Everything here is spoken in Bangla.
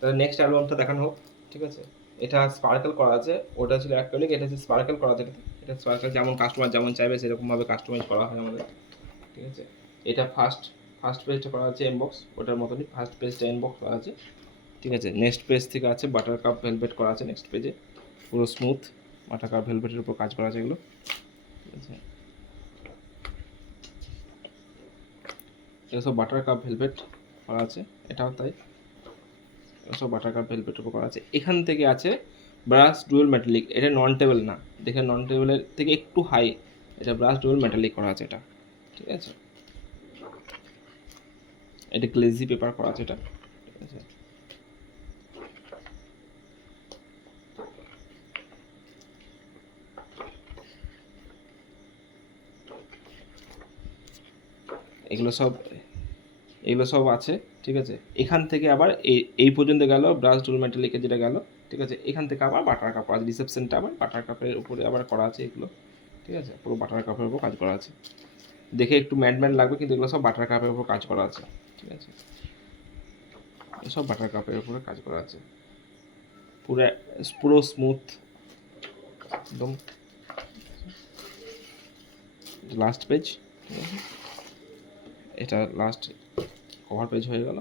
তাহলে নেক্সট অ্যালবামটা দেখানো হোক, ঠিক আছে। এটা স্পার্কেল করা আছে, ওটা ছিল অ্যাক্রিলিক, এটা হচ্ছে স্পার্কেল করা আছে। এটা স্পার্কেল যেমন কাস্টমার যেমন চাইবে সেরকমভাবে কাস্টমাইজ করা হয় আমাদের, ঠিক আছে। এটা ফার্স্ট পেজটা করা আছে এমবক্স, ওটার মতনই ফার্স্ট পেজটা এমবক্স করা আছে, ঠিক আছে। নেক্সট পেজ থেকে আছে বাটার কাপ ভেলভেট করা আছে নেক্সট পেজে, পুরো স্মুথ বাটার কাপ ভেলভেটের উপর কাজ করা আছে এগুলো, ঠিক আছে। এগুলো সব বাটার কাপ ভেলভেট করা আছে, এটাও তাই, সব বাটার কাপ ভেলভেটের উপর করা আছে। এখান থেকে আছে ব্রাশ ডুয়েল মেটালিক, এটা নন টেবল না, দেখে নন টেবলের থেকে একটু হাই, এটা ব্রাশ ডুয়েল মেটালিক করা আছে এটা, ঠিক আছে। এটা গ্লেজি পেপার করা আছে এটা, ঠিক আছে। এগুলো সব আছে, ঠিক আছে। এখান থেকে আবার এই পর্যন্ত গেল ব্রাশ ডুয়েল মেটালিকের যেটা গেল, ঠিক আছে। এখান থেকে আবার বাটার কাপ আছে, রিসেপশনটা আবার বাটার কাপের উপরে আবার করা আছে এগুলো, ঠিক আছে। পুরো বাটার কাপের উপর কাজ করা আছে, দেখে একটু ম্যাট লাগবে কিন্তু এগুলো সব বাটার কাপের উপর কাজ করা আছে, ঠিক আছে। এসব বাটার কাপের উপরে কাজ করা আছে, পুরো পুরো স্মুথ একদম। লাস্ট পেজ, ঠিক আছে, এটা লাস্ট কভার পেজ হয়ে গেল।